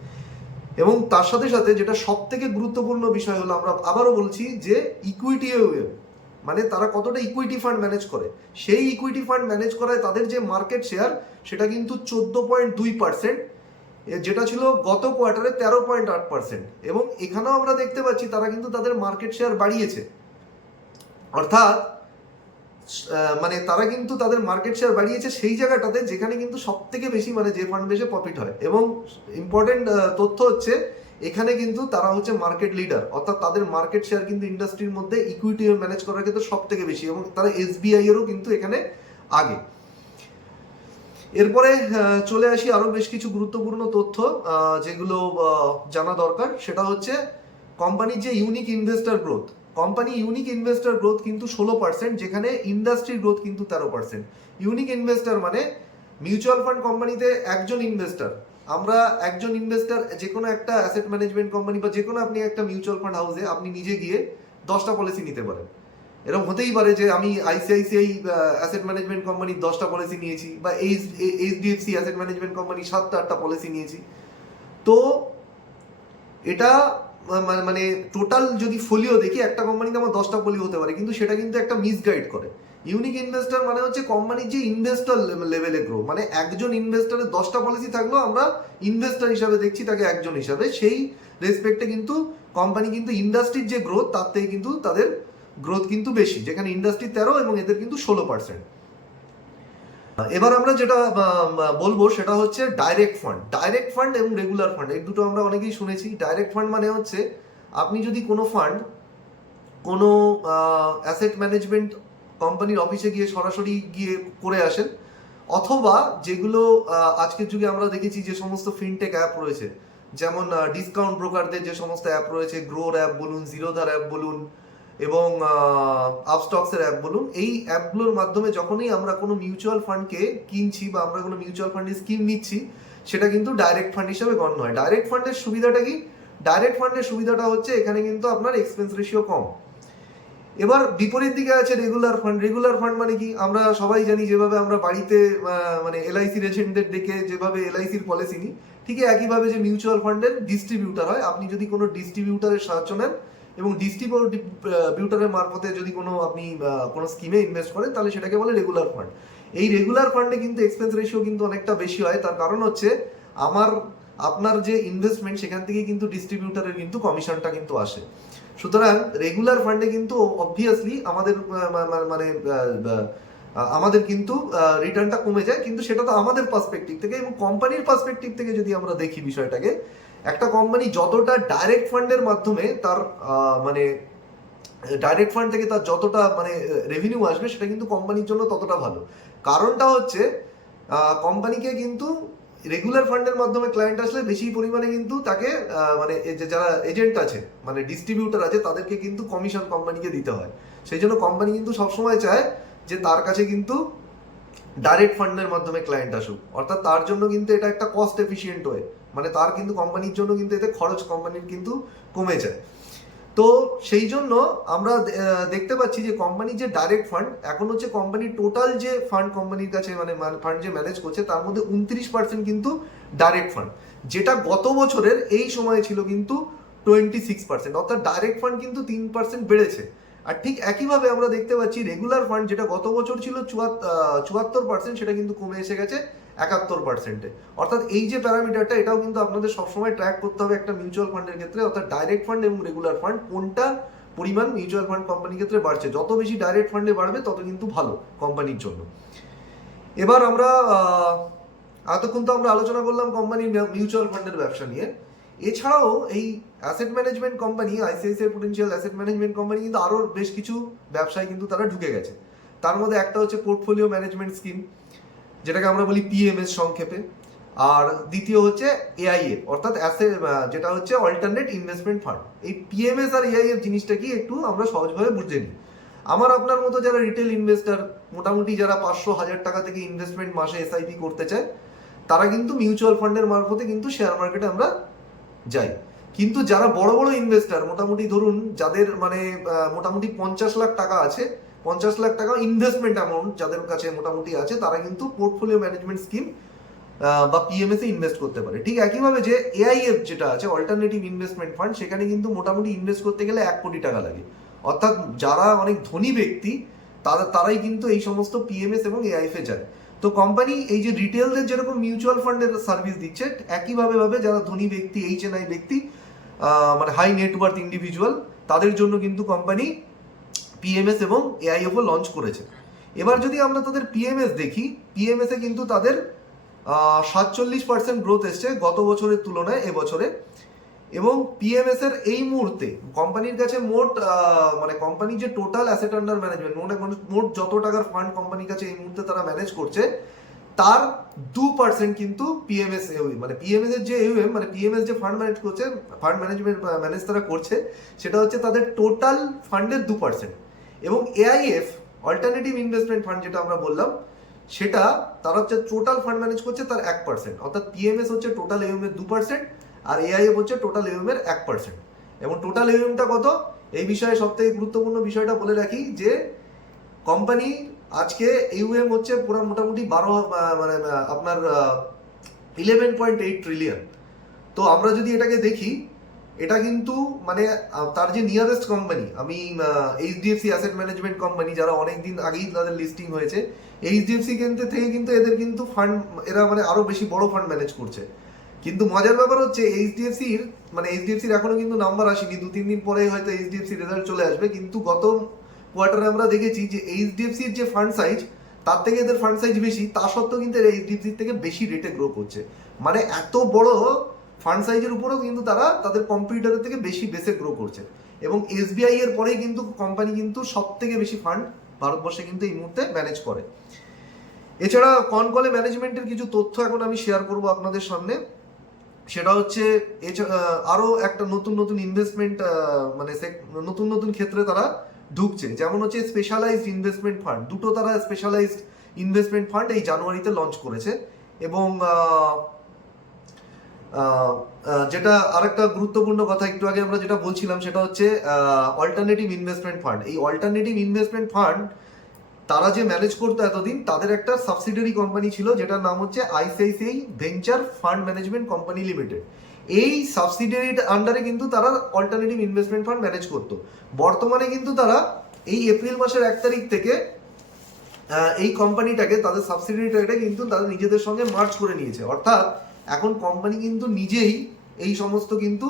এবং তার সাথে সাথে যেটা সব থেকে গুরুত্বপূর্ণ বিষয় হলো, আমরা আবারও বলছি যে ইকুইটি AUM, মানে তারা কতটা ইকুইটি ফান্ড ম্যানেজ করে, সেই ইকুইটি ফান্ড ম্যানেজ করায় তাদের যে মার্কেট শেয়ার, সেটা কিন্তু 14.2%, যেটা ছিল গত কোয়ার্টারে 13.8%। এবং এখানেও আমরা দেখতে পাচ্ছি তারা কিন্তু তাদের মার্কেট শেয়ার বাড়িয়েছে। অর্থাৎ মানে তারা কিন্তু তাদের মার্কেট শেয়ার বাড়িয়েছে সেই জায়গাটাতে যেখানে কিন্তু সব থেকে বেশি মানে যে ফান্ড বেশি প্রফিট হয়। এবং ইম্পর্টেন্ট তথ্য হচ্ছে এখানে কিন্তু তারা হচ্ছে মার্কেট লিডার, অর্থাৎ তাদের মার্কেট শেয়ার কিন্তু ইন্ডাস্ট্রির মধ্যে ইকুইটি ম্যানেজ করার ক্ষেত্রে সব থেকে বেশি, এবং তারা SBI এরও কিন্তু এখানে আগে। এরপরে চলে আসি আরো বেশ কিছু গুরুত্বপূর্ণ তথ্য যেগুলো জানা দরকার। সেটা হচ্ছে কোম্পানির যে unique investor growth, company unique investor growth কিন্তু 16%, যেখানে ইন্ডাস্ট্রি গ্রোথ কিন্তু 13%। ইউনিক ইনভেস্টর মানে মিউচুয়াল ফান্ড কোম্পানিতে একজন ইনভেস্টর, আমরা একজন ইনভেস্টর যে কোনো একটা অ্যাসেট ম্যানেজমেন্ট কোম্পানি বা যে কোনো আপনি একটা মিউচুয়াল ফান্ড হাউসে আপনি নিজে গিয়ে 10টা পলিসি নিতে পারেন। এরকম হতেই পারে যে আমি ICICI অ্যাসেট ম্যানেজমেন্ট কোম্পানির 10টা পলিসি নিয়েছি, বা HDFC অ্যাসেট ম্যানেজমেন্ট কোম্পানির 7টা 8টা পলিসি নিয়েছি। তো এটা মানে টোটাল যদি ফোলিও দেখি একটা কোম্পানিতে আমার 10টা ফোলিও হতে পারে, কিন্তু সেটা কিন্তু একটা মিসগাইড করে। ইউনিক ইনভেস্টর মানে হচ্ছে কোম্পানির যে ইনভেস্টর লেভেলে গ্রো, মানে একজন ইনভেস্টরের 10টা পলিসি থাকলেও আমরা ইনভেস্টর হিসাবে দেখছি তাকে একজন হিসাবে, সেই রেসপেক্টে কিন্তু কোম্পানি কিন্তু ইন্ডাস্ট্রির যে গ্রোথ তার থেকে কিন্তু তাদের গ্রোথ কিন্তু বেশি, যেখানে ইন্ডাস্ট্রি 13 এবং এদের কিন্তু 16%। এবার আমরা যেটা বলবো সেটা হচ্ছে ডাইরেক্ট ফান্ড। ডাইরেক্ট ফান্ড এবং রেগুলার ফান্ড এই দুটো আমরা অনেকেই শুনেছি। ডাইরেক্ট ফান্ড মানে হচ্ছে আপনি যদি কোনো ফান্ড কোনো অ্যাসেট ম্যানেজমেন্ট কোম্পানির অফিসে গিয়ে সরাসরি গিয়ে করে আসেন, অথবা যেগুলো আজকের যুগে আমরা দেখেছি যে সমস্ত ফিনটেক অ্যাপ রয়েছে, যেমন ডিসকাউন্ট ব্রোকারদের যে সমস্ত অ্যাপ রয়েছে, গ্রোর অ্যাপ বলুন, জিরোধার অ্যাপ বলুন এবং আপস্টক্সের অ্যাপ বলুন, এই অ্যাপগুলোর মাধ্যমে যখনই আমরা কোনো মিউচুয়াল ফান্ডকে কিনছি বা আমরা কোনো মিউচুয়াল ফান্ডের স্কিম নিচ্ছি, সেটা কিন্তু ডাইরেক্ট ফান্ড হিসেবে গণ্য হয়। ডাইরেক্ট ফান্ডের সুবিধাটা কি? ডাইরেক্ট ফান্ডের সুবিধাটা হচ্ছে এখানে কিন্তু আপনার এক্সপেন্স রেশিও কম। এবার বিপরীত দিকে আছে রেগুলার ফান্ড। রেগুলার ফান্ড মানে কি? আমরা সবাই জানি যেভাবে আমরা বাড়িতে মানে LIC এজেন্টদের ডেকে যেভাবে LICর পলিসি নিই, ঠিক একইভাবে যে মিউচুয়াল ফান্ডের ডিস্ট্রিবিউটার হয়, আপনি যদি কোনো ডিস্ট্রিবিউটারের সাহায্য নেন এবং ডিস্ট্রিবিউটারের মারফতে যদি কোনো আপনি কোনো স্কিমে ইনভেস্ট করেন, তাহলে সেটাকে বলে রেগুলার ফান্ড। এই রেগুলার ফান্ডে কিন্তু এক্সপেন্স রেশিও কিন্তু অনেকটা বেশি হয়। তার কারণ হচ্ছে আপনার যে ইনভেস্টমেন্ট সেখান থেকে কিন্তু ডিস্ট্রিবিউটারের কিন্তু কমিশনটা কিন্তু আসে। সুতরাং রেগুলার ফান্ডে কিন্তু অবভিয়াসলি আমাদের কিন্তু রিটার্নটা কমে যায়, কিন্তু সেটা তো আমাদের পার্সপেক্টিভ থেকে। এবং কোম্পানির পার্সপেক্টিভ থেকে যদি আমরা দেখি বিষয়টাকে, একটা কোম্পানি যতটা ডাইরেক্ট ফান্ডের মাধ্যমে তার মানে ডাইরেক্ট ফান্ড থেকে তার যতটা মানে রেভিনিউ আসবে, সেটা কিন্তু কোম্পানির জন্য ততটা ভালো। কারণটা হচ্ছে কোম্পানিকে কিন্তু রেগুলার ফান্ডের মাধ্যমে ক্লায়েন্ট আসলে বেশি পরিমাণে কিন্তু তাকে মানে যারা এজেন্ট আছে মানে ডিস্ট্রিবিউটার আছে তাদেরকে কিন্তু কমিশন কোম্পানিকে দিতে হয়। সেই জন্য কোম্পানি কিন্তু সবসময় চায় যে তার কাছে কিন্তু ডাইরেক্ট ফান্ডের মাধ্যমে ক্লায়েন্ট আসুক, অর্থাৎ তার জন্য কিন্তু এটা একটা কস্ট এফিসিয়েন্ট ওয়ে, মানে তার কিন্তু কোম্পানির জন্য কিন্তু এতে খরচ কোম্পানির কিন্তু কমে যায়। তো সেই জন্য আমরা দেখতে পাচ্ছি যে কোম্পানির যে ডাইরেক্ট ফান্ড এখন হচ্ছে কোম্পানির টোটাল যে ফান্ড কোম্পানির কাছে মানে ফান্ড যে ম্যানেজ করছে তার মধ্যে 29% কিন্তু ডাইরেক্ট ফান্ড, যেটা গত বছরের এই সময়ে ছিল কিন্তু 26%, অর্থাৎ ডাইরেক্ট ফান্ড কিন্তু 3% বেড়েছে। আর ঠিক একইভাবে আমরা দেখতে পাচ্ছি রেগুলার ফান্ড যেটা গত বছর ছিল 74%, সেটা কিন্তু কমে এসে গেছে 71%-এ। অর্থাৎ এই যে প্যারামিটারটা এটাও কিন্তু আপনাদের সবসময় ট্র্যাক করতে হবে একটা মিউচুয়াল ফান্ডের ক্ষেত্রে, অর্থাৎ ডাইরেক্ট ফান্ড এবং রেগুলার ফান্ড কোনটা পরিমাণ মিউচুয়াল ফান্ড কোম্পানির ক্ষেত্রে বাড়ছে। যত বেশি ডাইরেক্ট ফান্ডে বাড়বে তত কিন্তু ভালো কোম্পানির জন্য। এবার আমরা এতক্ষণ তো আমরা আলোচনা করলাম কোম্পানির মিউচুয়াল ফান্ডের ব্যবসা নিয়ে। এছাড়াও এই asset management company ICICI Prudential asset management company কিন্তু আরও বেশ কিছু ব্যবসায় কিন্তু তারা ঢুকে গেছে। তার মধ্যে একটা হচ্ছে পোর্টফোলিও ম্যানেজমেন্ট স্কিম, যেটাকে আমরা বলি PMS সংক্ষেপে, আর দ্বিতীয় হচ্ছে AIF অর্থাৎ যেটা হচ্ছে অল্টারনেট ইনভেস্টমেন্ট ফান্ড। এই PMS আর AIF জিনিসটা কি একটু আমরা সহজভাবে বুঝে নিই। আমার আপনার মতো যারা রিটেল ইনভেস্টার, মোটামুটি যারা 500-1000 টাকা থেকে ইনভেস্টমেন্ট মাসে SIP করতে চায়, তারা কিন্তু মিউচুয়াল ফান্ডের মারফতে কিন্তু শেয়ার মার্কেটে আমরা যাই। কিন্তু যারা বড় বড় ইনভেস্টার, মোটামুটি ধরুন যাদের মানে মোটামুটি 50 লাখ টাকা আছে, 50 লাখ টাকা ইনভেস্টমেন্ট অ্যামাউন্ট যাদের কাছে মোটামুটি আছে, তারা কিন্তু পোর্টফোলিও ম্যানেজমেন্ট স্কিম বা PMS এ ইনভেস্ট করতে পারে। ঠিক একইভাবে যে AIF যেটা আছে অল্টারনেটিভ ইনভেস্টমেন্ট ফান্ড, সেখানে কিন্তু মোটামুটি ইনভেস্ট করতে গেলে 1 কোটি টাকা লাগে। অর্থাৎ যারা অনেক ধনী ব্যক্তি তারাই কিন্তু এই সমস্ত PMS এবং AIF এ যায়। তো কোম্পানি এই যে রিটেলদের যেরকম মিউচুয়াল ফান্ডের সার্ভিস দিচ্ছে, একইভাবে যারা ধনী ব্যক্তি HNI ব্যক্তি মানে হাই নেটওয়ার্থ ইন্ডিভিজুয়াল, তাদের জন্য কিন্তু কোম্পানি PMS এবং AIF লঞ্চ করেছে। এবার যদি আমরা তাদের পিএমএস দেখি, পিএমএস এ কিন্তু তাদের 47% গ্রোথ এসছে গত বছরের তুলনায় এবছরে। এবং পিএমএস এর এই মুহূর্তে কোম্পানির কাছে মোট মানে কোম্পানির যে টোটাল অ্যাসেট আন্ডার ম্যানেজমেন্ট, মোট যত টাকার ফান্ড কোম্পানির কাছে এই মুহূর্তে তারা ম্যানেজ করছে, তার 2% কিন্তু পিএমএস এউএম, মানে পিএমএস এর যে এউএম, মানে পিএমএস যে ফান্ড ম্যানেজ করছে, ফান্ড ম্যানেজ তারা করছে, সেটা হচ্ছে তাদের টোটাল ফান্ডের 2%। এবং এআইএফ অল্টারনেটিভ ইনভেস্টমেন্ট ফান্ড যেটা আমরা বললাম, সেটা তারা হচ্ছে টোটাল ফান্ড ম্যানেজ করছে তার 1%, অর্থাৎ পিএমএস হচ্ছে টোটাল এউএম এর 2% আর এআইএফ হচ্ছে টোটাল এউএম এর 1%। এবং টোটাল এউএমটা কত, এই বিষয়ে সব থেকে গুরুত্বপূর্ণ বিষয়টা বলে রাখি যে কোম্পানি আজকে ইউএম হচ্ছে পুরো মোটামুটি 12 মানে আপনার 11.8 ট্রিলিয়ন। তো আমরা যদি এটাকে দেখি, এটা কিন্তু মানে তার যে নিয়ারেস্ট কোম্পানি, আমি এইচডিএফসি অ্যাসেট ম্যানেজমেন্ট কোম্পানি, যারা অনেকদিন আগেই তাদের লিস্টিং হয়েছে, এইচডিএফসি থেকে কিন্তু এদের কিন্তু ফান্ড, এরা মানে আরো বেশি বড় ফান্ড ম্যানেজ করছে। কিন্তু মজার ব্যাপার হচ্ছে এইচডিএফসির এখনো কিন্তু নাম্বার আসেনি, 2-3 দিন পরে হয়তো এইচডিএফসি রেজাল্ট চলে আসবে। কিন্তু গত কোয়ার্টারে আমরা দেখেছি যে এইচডিএফসির যে ফান্ড সাইজ, তার থেকে এদের ফান্ড সাইজ বেশি, তা সত্ত্বেও কিন্তু এইচডিএফসির থেকে বেশি রেটে গ্রো করছে। মানে এত বড় ফান্ড সাইজের উপরেও কিন্তু তারা তাদের কম্পিউটারের থেকে বেশি বেসে গ্রো করছে। এবং এসবিআই এর পরেই কিন্তু কোম্পানি কিন্তু সব থেকে বেশি ফান্ড ভারতবর্ষে কিন্তু এই মুহূর্তে ম্যানেজ করে। এছাড়া কনকলে ম্যানেজমেন্টের কিছু তথ্য এখন আমি শেয়ার করব আপনাদের সামনে। সেটা হচ্ছে আরো একটা নতুন ইনভেস্টমেন্ট, মানে নতুন ক্ষেত্রে তারা ঢুকছে। যেমন হচ্ছে স্পেশালাইজড ইনভেস্টমেন্ট ফান্ড, দুটো তারা স্পেশালাইজড ইনভেস্টমেন্ট ফান্ড এই জানুয়ারিতে লঞ্চ করেছে। এবং যেটা আরেকটা গুরুত্বপূর্ণ কথা, একটু আগে আমরা যেটা বলছিলাম, সেটা হচ্ছে অল্টারনেটিভ ইনভেস্টমেন্ট ফান্ড। এই অল্টারনেটিভ ইনভেস্টমেন্ট ফান্ড তারা যে ম্যানেজ করতো এতদিন, তাদের একটা সাবসিডিয়ারি কোম্পানি ছিল যেটার নাম হচ্ছে ICICI venture fund management company limited. এই সাবসিডিয়ারির আন্ডারে কিন্তু তারা অল্টারনেটিভ ইনভেস্টমেন্ট ফান্ড ম্যানেজ করতো। বর্তমানে কিন্তু তারা এই এপ্রিল মাসের 1 তারিখ থেকে এই কোম্পানিটাকে, তাদের সাবসিডিয়ারিটাকে কিন্তু তাদের নিজেদের সঙ্গে মার্জ করে নিয়েছে। অর্থাৎ এখন কোম্পানি কিন্তু নিজেই এই সমস্ত কিন্তু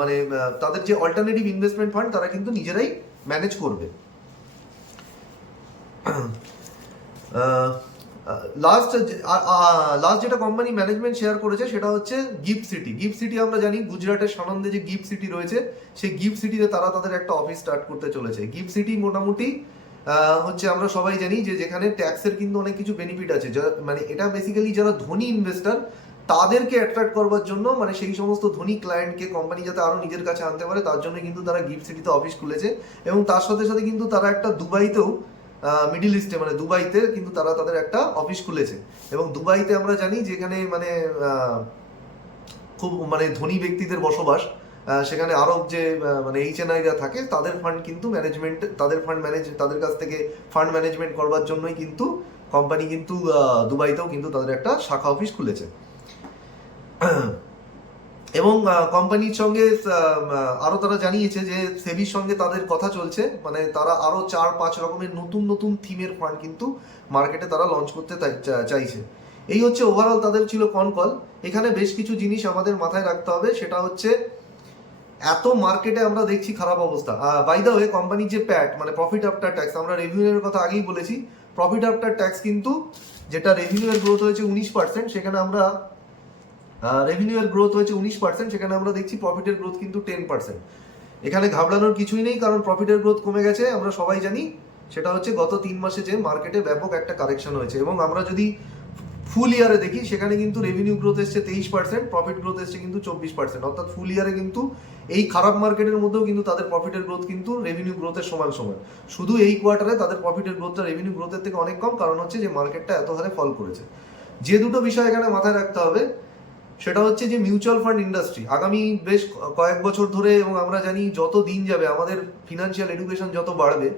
মানে তাদের যে অল্টারনেটিভ ইনভেস্টমেন্ট ফান্ড, তারা কিন্তু নিজেরাই ম্যানেজ করবে। লাস্ট যেটা কোম্পানি ম্যানেজমেন্ট শেয়ার করেছে সেটা হচ্ছে গিফট সিটি। গিফট সিটি আমরা জানি গুজরাটের সানন্দে যে গিফট সিটি রয়েছে, সেই গিফট সিটিতে তারা তাদের একটা অফিস স্টার্ট করতে চলেছে। গিফট সিটি মোটামুটি হচ্ছে আমরা সবাই জানি যে যেখানে ট্যাক্সের কিন্তু অনেক কিছু বেনিফিট আছে, মানে এটা বেসিক্যালি যারা ধনী ইনভেস্টার তাদেরকে অ্যাট্রাক্ট করবার জন্য, মানে সেই সমস্ত ধনী ক্লায়েন্টকে কোম্পানি যাতে আরো নিজের কাছে আনতে পারে, তার জন্য কিন্তু তারা গিফট সিটিতে অফিস খুলেছে। এবং তার সাথে সাথে কিন্তু তারা একটা দুবাইতেও, মিডিল ইস্টে মানে দুবাইতে কিন্তু তারা তাদের একটা অফিস খুলেছে। এবং দুবাইতে আমরা জানি যেখানে মানে খুব মানে ধনী ব্যক্তিদের বসবাস, সেখানে আরব যে মানে এইচএনআইরা থাকে, তাদের ফান্ড কিন্তু ম্যানেজমেন্ট, তাদের কাছ থেকে ফান্ড ম্যানেজমেন্ট করবার জন্যই কিন্তু কোম্পানি কিন্তু দুবাইতেও কিন্তু তাদের একটা শাখা অফিস খুলেছে। এবং কোম্পানির সঙ্গে আরো তারা জানিয়েছে যে সেবির সঙ্গে তাদের কথা চলছে, মানে তারা আরো 4-5 রকমের নতুন থিমের ফান্ড কিন্তু মার্কেটে তারা লঞ্চ করতে চাইছে। এই হচ্ছে ওভারঅল তাদের ছিল কনকল। এখানে বেশ কিছু জিনিস আমাদের মাথায় রাখতে হবে, সেটা হচ্ছে এত মার্কেটে আমরা দেখছি খারাপ অবস্থা। বাই দ্য ওয়ে, কোম্পানির যে প্যাট মানে প্রফিট আফটার ট্যাক্স, আমরা রেভিনিউয়ের কথা আগেই বলেছি, প্রফিট আফটার ট্যাক্স কিন্তু যেটা রেভিনিউয়ের গ্রোথ হয়েছে 19%, সেখানে আমরা রেভিনিউয়ের গ্রোথ হয়েছে 19%, সেখানে আমরা দেখছি প্রফিটের গ্রোথ কিন্তু 10%। এখানে ঘাবড়ানোর কিছুই নেই, কারণ প্রফিটের গ্রোথ কমে গেছে আমরা সবাই জানি। সেটা হচ্ছে গত 3 মাসে যে মার্কেটে ব্যাপক একটা কারেকশন হয়েছে। এবং আমরা যদি ফুল ইয়ারে দেখি, সেখানে কিন্তু রেভিনিউ গ্রোথ এসছে 23%, প্রফিট গ্রোথ এসছে কিন্তু 24%। অর্থাৎ ফুল ইয়ারে কিন্তু এই খারাপ মার্কেটের মধ্যেও কিন্তু তাদের প্রফিটের গ্রোথ কিন্তু রেভিনিউ গ্রোথের সমান। শুধু এই কোয়ার্টারে তাদের প্রফিটের গ্রোথটা রেভিনিউ গ্রোথের থেকে অনেক কম, কারণ হচ্ছে যে মার্কেটটা এত হারে ফল করেছে। যে দুটো বিষয় এখানে মাথায় রাখতে হবে, সেটা হচ্ছে যে মিউচুয়াল ফান্ড ইন্ডাস্ট্রি আগামী বেশ কয়েক বছর ধরে, এবং আমরা জানি যত দিন যাবে আমাদের ফিনান্সিয়াল এডুকেশন যত বাড়বে,